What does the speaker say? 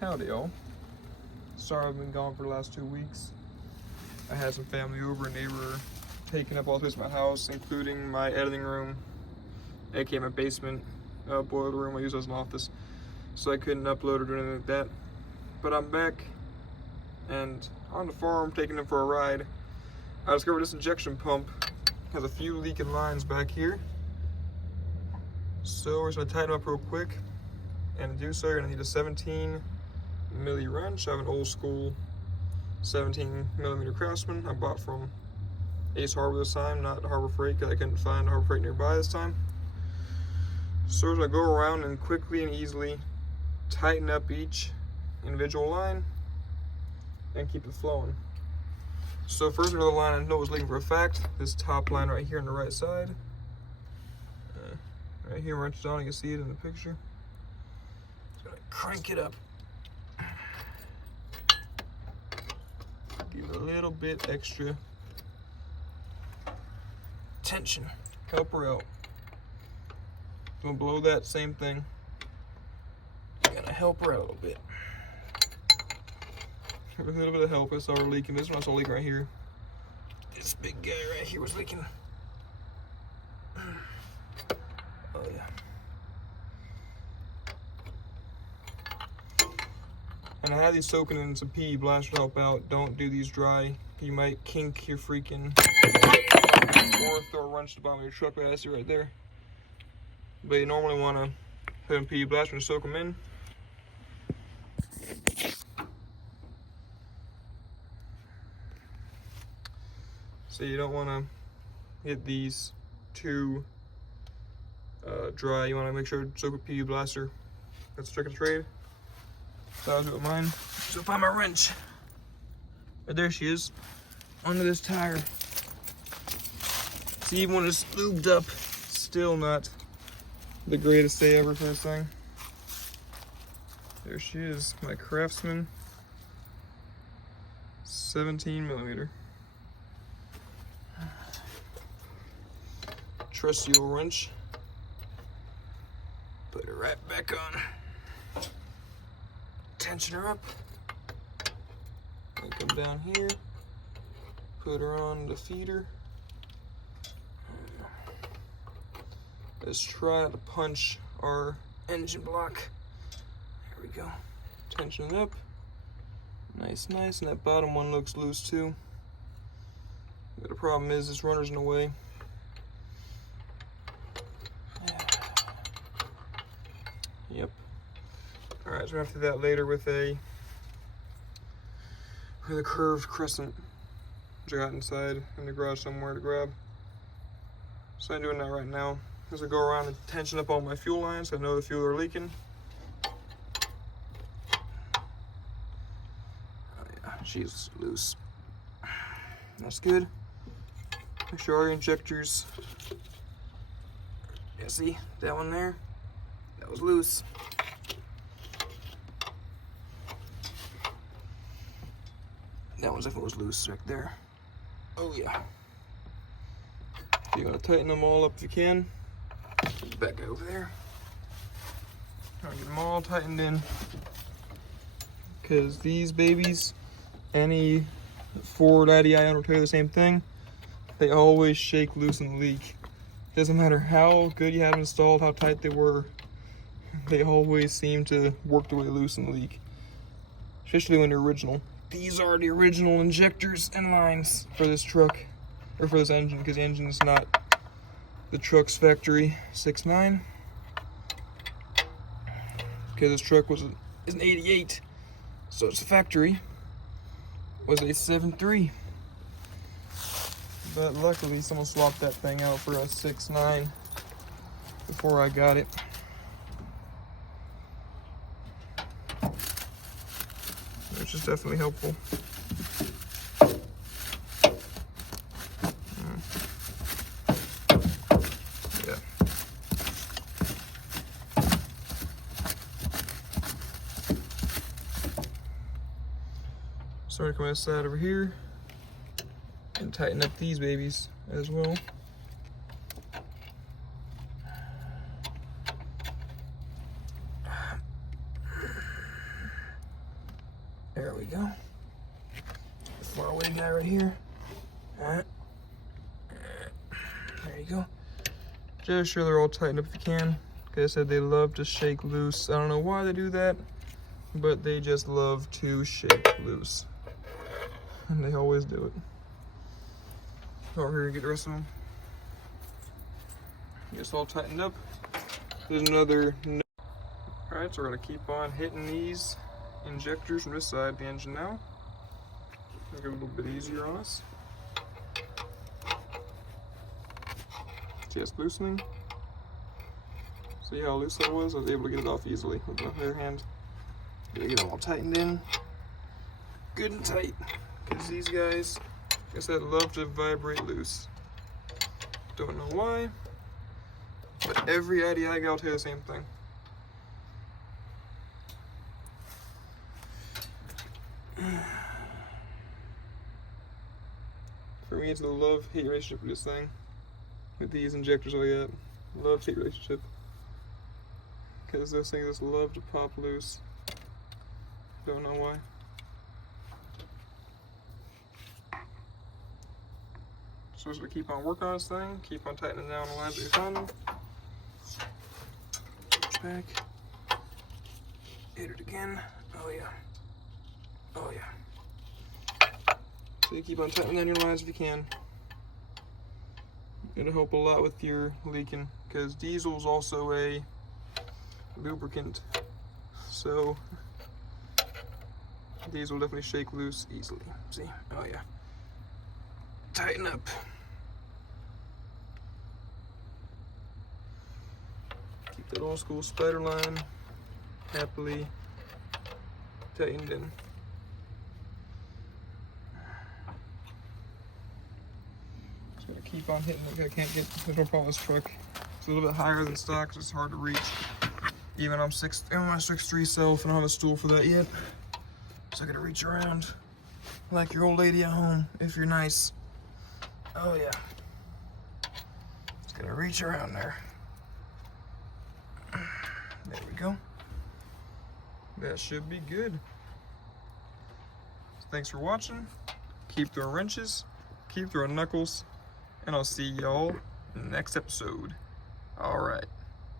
Howdy all. Sorry I've been gone for the last 2 weeks. I had some family over and they were taking up all the space in my house, including my editing room, aka my basement, boiler room I use as an office. So I couldn't upload or do anything like that. But I'm back and on the farm taking them for a ride. I discovered this injection pump has a few leaking lines back here. So we're just gonna tighten them up real quick. And to do so, you're gonna need a 17 milli wrench. I have an old school 17mm Craftsman I bought from Ace Harbor this time, not Harbor Freight, because I couldn't find Harbor Freight nearby this time. So we're gonna go around and quickly and easily tighten up each individual line and keep it flowing. So first, another line I know is leaking for a fact. This top line right here on the right side. Right here, wrench on, you can see it in the picture. Just gonna crank it up. Give it a little bit extra tension. Help her out. Gonna blow that same thing. Gonna help her out a little bit. Give her a little bit of help. I saw her leaking. This one's leaking right here. This big guy right here was leaking. Oh yeah. And I had these soaking in some PE Blast to help out. Don't do these dry. You might kink your freaking or throw a wrench to the bottom of your truck. I see right there. But you normally want to put in PE Blast and soak them in. So you don't want to get these too dry. You want to make sure to soak with PE Blaster. That's a trick of the trade. So I'll do it with mine. So find my wrench. Right there she is. Under this tire. See, even when it's lubed up, still not the greatest day ever for this thing. There she is, my Craftsman 17mm. Trusty old wrench. Put it right back on. Tension her up. And come down here. Put her on the feeder. Let's try not to punch our engine block. There we go. Tension it up. Nice, nice. And that bottom one looks loose too. But the problem is this runner's in the way. Yep. Alright, so we're gonna do that later with a curved crescent, which I got inside in the garage somewhere to grab. So I'm doing that right now. As I go around and tension up all my fuel lines, I know the fuel are leaking. Oh yeah, she's loose. That's good. Make sure all your injectors. Yeah, see that one there? That was loose. That one's definitely was loose right there. Oh yeah. You're gonna tighten them all up if you can. Back over there. Try to get them all tightened in. Because these babies, any Ford IDI will tell you the same thing. They always shake loose and leak. Doesn't matter how good you have them installed, how tight they were. They always seem to work their way loose and leak. Especially when they're original. These are the original injectors and lines for this truck, or for this engine, because the engine is not the truck's factory 6.9. Because this truck is an 88, so its factory was a 7.3. But luckily, someone swapped that thing out for a 6.9 before I got it. Which is definitely helpful. Yeah. So I'm gonna come outside over here and tighten up these babies as well. There we go. The far away guy right here. Alright. There you go. Just sure they're all tightened up if you can. Like I said, they love to shake loose. I don't know why they do that, but they just love to shake loose. And they always do it. Over here and get the rest of them. Just all tightened up. There's another. Alright, so we're going to keep on hitting these injectors from this side of the engine now. Make it a little bit easier on us. Just loosening. See how loose that was? I was able to get it off easily with my bare hand. Gotta get them all tightened in. Good and tight. Because these guys, like I said, love to vibrate loose. Don't know why. But every IDI guy will tell you the same thing. For me, it's a love-hate relationship with this thing. With these injectors I got. Love-hate relationship. Because those things just love to pop loose. Don't know why. So just to keep on working on this thing, keep on tightening down the lines that you find them. Back. Hit it again. Oh yeah. Oh yeah. So you keep on tightening down your lines if you can. It'll help a lot with your leaking, because diesel is also a lubricant. So these will definitely shake loose easily. See? Oh yeah. Tighten up. Keep that old school spider line happily tightened in. Just gonna keep on hitting it. I can't get the problem with this truck. It's a little bit higher than stock, so it's hard to reach. Even I'm my 6'3" self, and I don't have a stool for that yet. So I gotta reach around like your old lady at home if you're nice. Oh yeah. Just gonna reach around there. There we go. That should be good. Thanks for watching. Keep throwing wrenches, keep throwing knuckles, and I'll see y'all in the next episode. All right.